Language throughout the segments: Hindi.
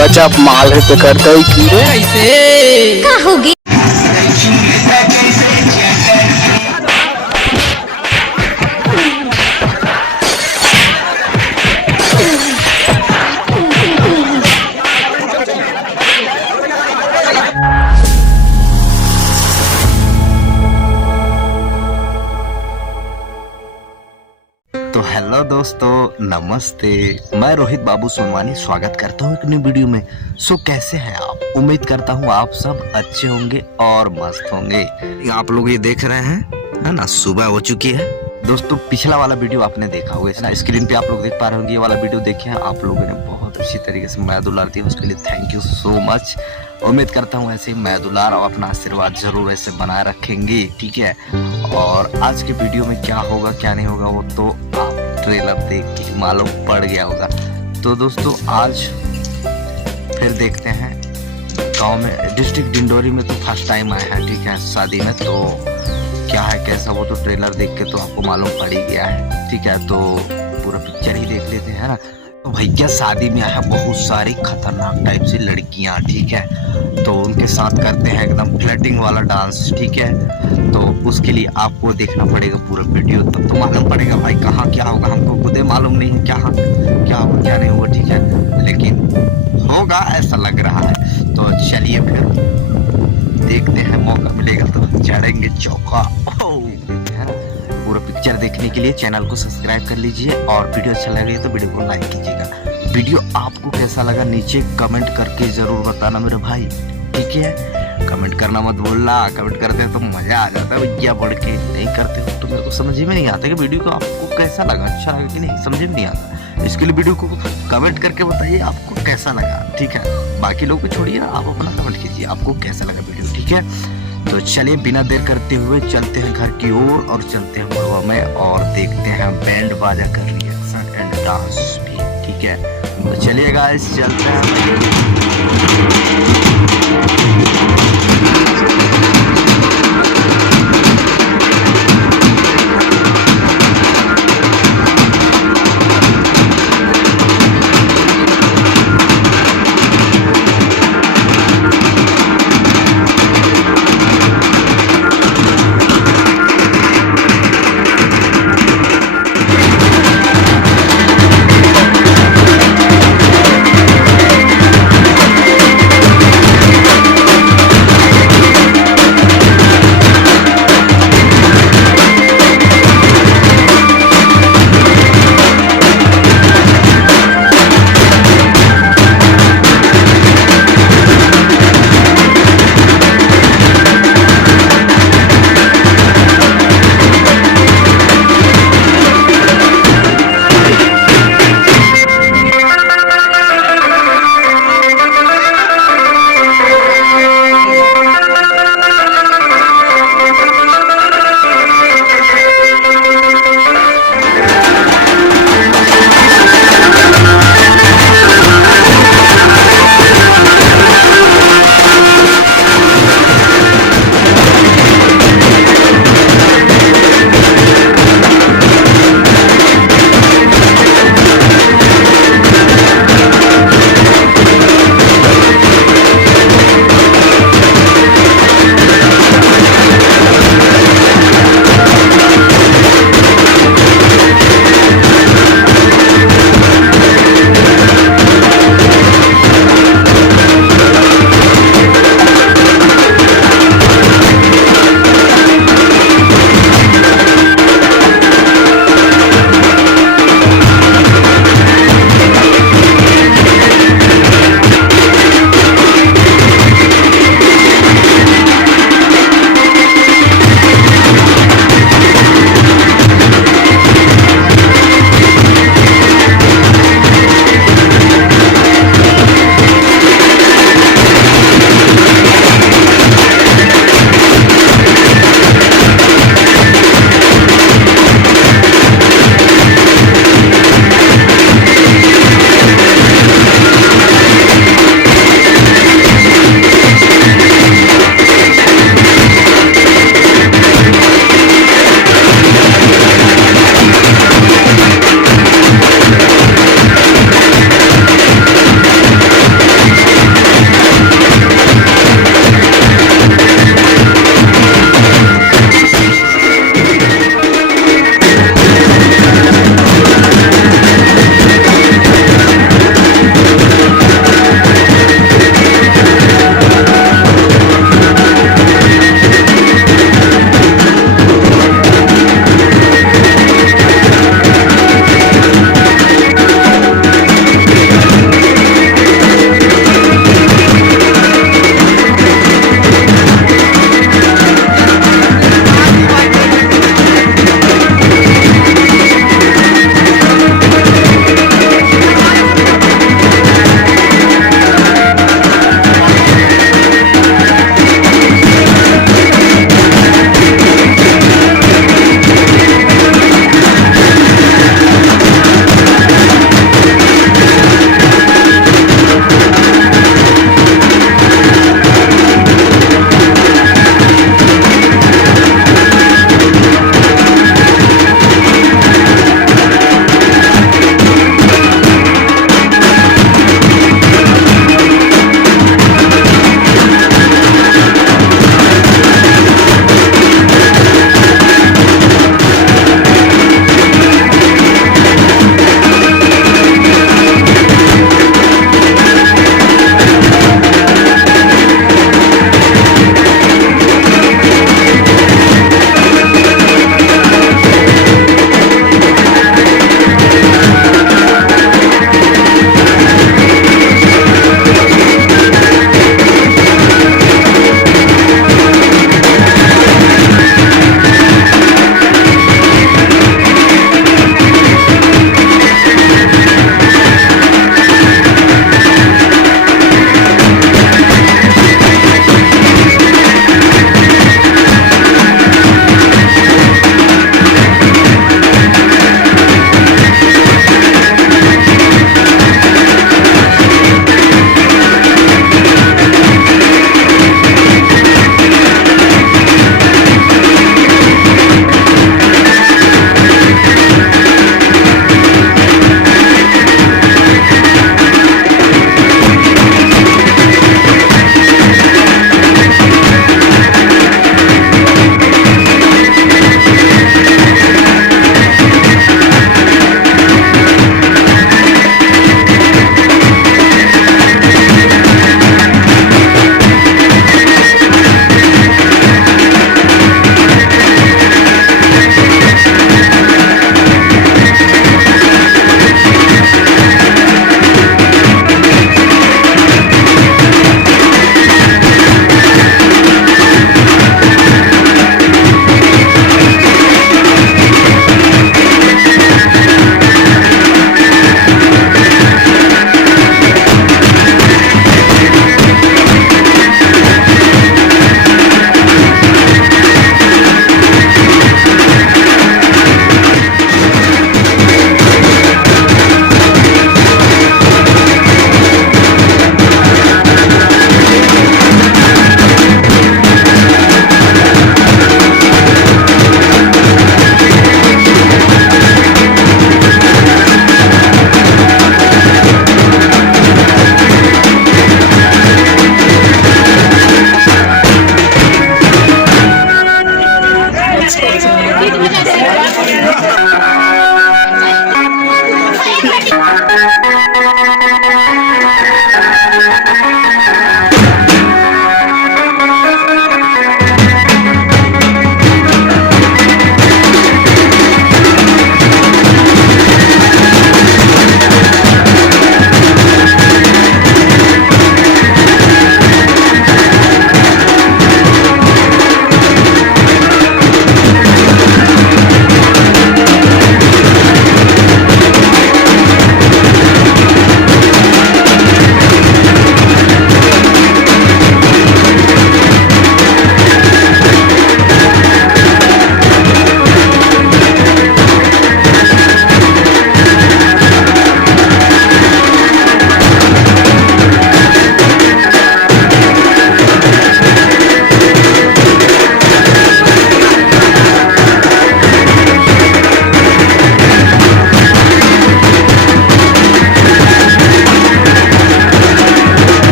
गजब माल है पे करते ही की रे कैसे का होगी। तो हेलो दोस्तों, नमस्ते। मैं रोहित बाबू सोनवानी स्वागत करता हूँ एक नई वीडियो में। सो कैसे हैं आप? उम्मीद करता हूँ आप सब अच्छे होंगे और मस्त होंगे। आप लोग ये देख रहे हैं है ना, सुबह हो चुकी है। दोस्तों पिछला वाला वीडियो आपने देखा होगा ना, स्क्रीन पे आप लोग देख पा रहे होंगे। ये वाला वीडियो देखे हैं आप लोगों ने, बहुत अच्छी तरीके से मैं दुलार दी, उसके लिए थैंक यू सो मच। उम्मीद करता हूँ ऐसे ही मैं दुलार और अपना आशीर्वाद जरूर ऐसे बनाए रखेंगे, ठीक है। और आज के वीडियो में क्या होगा क्या नहीं होगा वो तो आप ट्रेलर देख के मालूम पड़ गया होगा। तो दोस्तों आज फिर देखते हैं गांव में, डिस्ट्रिक्ट डिंडोरी में तो फर्स्ट टाइम आए हैं, ठीक है, शादी में। तो क्या है कैसा वो तो ट्रेलर देख के तो आपको मालूम पड़ ही गया है, ठीक है। तो पूरा पिक्चर ही देख लेते हैं ना। तो भैया शादी में आया बहुत सारी खतरनाक टाइप से लड़कियां, ठीक है। तो उनके साथ करते हैं एकदम फ्लर्टिंग वाला डांस, ठीक है। तो उसके लिए आपको देखना पड़ेगा पूरा वीडियो, तब तो मालूम पड़ेगा भाई कहाँ क्या होगा। हमको खुद मालूम नहीं है क्या होगा क्या नहीं होगा, ठीक है, लेकिन होगा ऐसा लग रहा है। तो चलिए फिर देखते हैं, मौका मिलेगा तो चढ़ेंगे चौका। पूरा पिक्चर देखने के लिए चैनल को सब्सक्राइब कर लीजिए और वीडियो अच्छा लगे तो वीडियो को लाइक कीजिएगा। वीडियो आपको कैसा लगा नीचे कमेंट करके जरूर बताना मेरे भाई, ठीक है। कमेंट करना मत भूलना, कमेंट करते हैं तो मजा आ जाता है भैया, बढ़ के नहीं करते हो तो मेरे को समझ में नहीं आता कि वीडियो को आपको कैसा लगा, अच्छा लगा कि नहीं, समझ में नहीं आता। इसके लिए वीडियो को कमेंट करके बताइए आपको कैसा लगा, ठीक है। बाकी लोग को छोड़िए ना, आप अपना कमेंट कीजिए आपको कैसा लगा वीडियो, ठीक है। तो चलिए बिना देर करते हुए चलते हैं घर की ओर और चलते हैं मड़वा में और देखते हैं बैंड बाजा कर रिएक्शन एंड डांस भी, ठीक है। तो चलिए गाइस चलते हैं।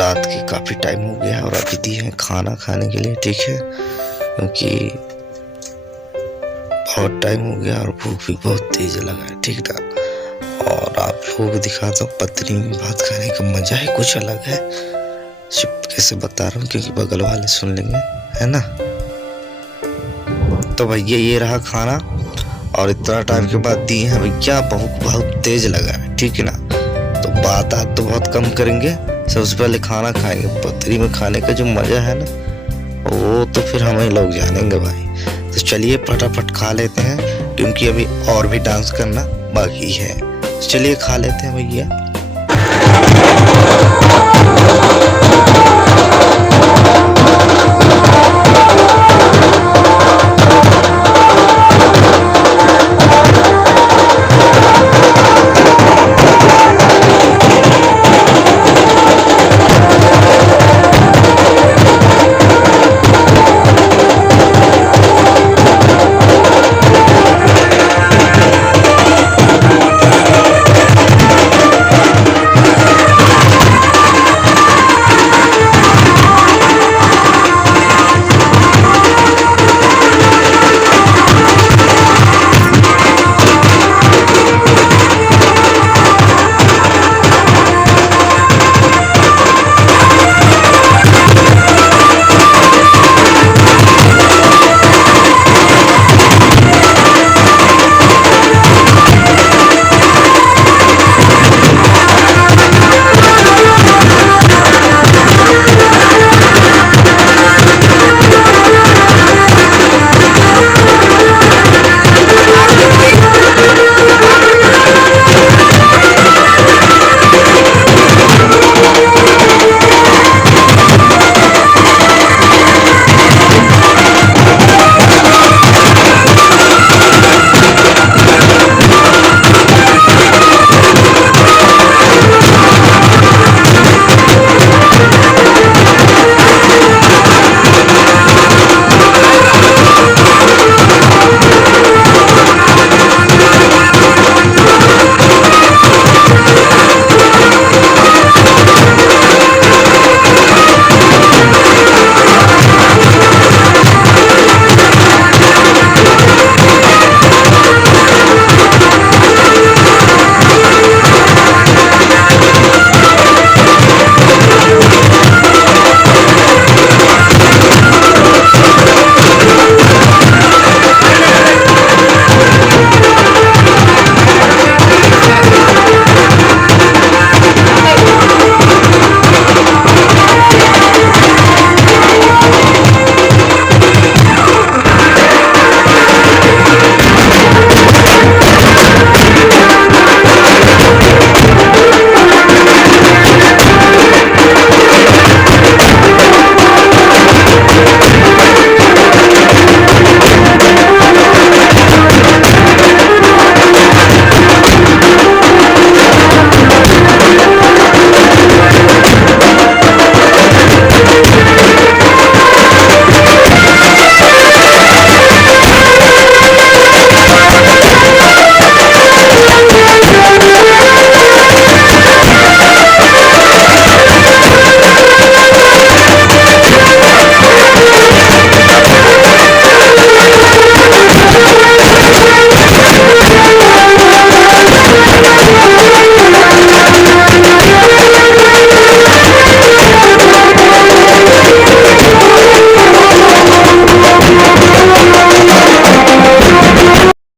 रात के काफ़ी टाइम हो गया और अभी दिए हैं खाना खाने के लिए, ठीक है, क्योंकि बहुत टाइम हो गया और भूख भी बहुत तेज लगा है, ठीक ना। और आप लोगों को दिखाता हूँ पत्नी में भात खाने का मजा ही कुछ अलग है। सिर्फ कैसे बता रहा हूँ क्योंकि बगल वाले सुन लेंगे, है ना। तो भैया ये रहा खाना और इतना टाइम के बाद दिए हैं भैया, बहुत तेज लगा है, ठीक है ना। तो बात तो बहुत कम करेंगे, सबसे पहले खाना खाएंगे। पत्नी में खाने का जो मजा है ना वो तो फिर हम ही लोग जानेंगे भाई। तो चलिए फटाफट खा लेते हैं क्योंकि अभी और भी डांस करना बाकी है। तो चलिए खा लेते हैं भैया।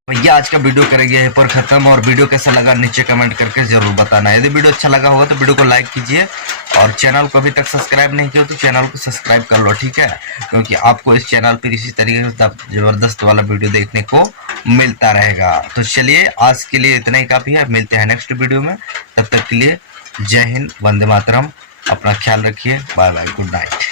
भैया आज का वीडियो करेंगे यहीं पर खत्म। और वीडियो कैसा लगा नीचे कमेंट करके जरूर बताना। यदि वीडियो अच्छा लगा होगा तो वीडियो को लाइक कीजिए और चैनल को अभी तक सब्सक्राइब नहीं किया तो चैनल को सब्सक्राइब कर लो, ठीक है, क्योंकि आपको इस चैनल पर इसी तरीके से जबरदस्त वाला वीडियो देखने को मिलता रहेगा। तो चलिए आज के लिए इतना ही काफी है, मिलते हैं नेक्स्ट वीडियो में। तब तक के लिए जय हिंद, वंदे मातरम, अपना ख्याल रखिए, बाय बाय, गुड नाइट।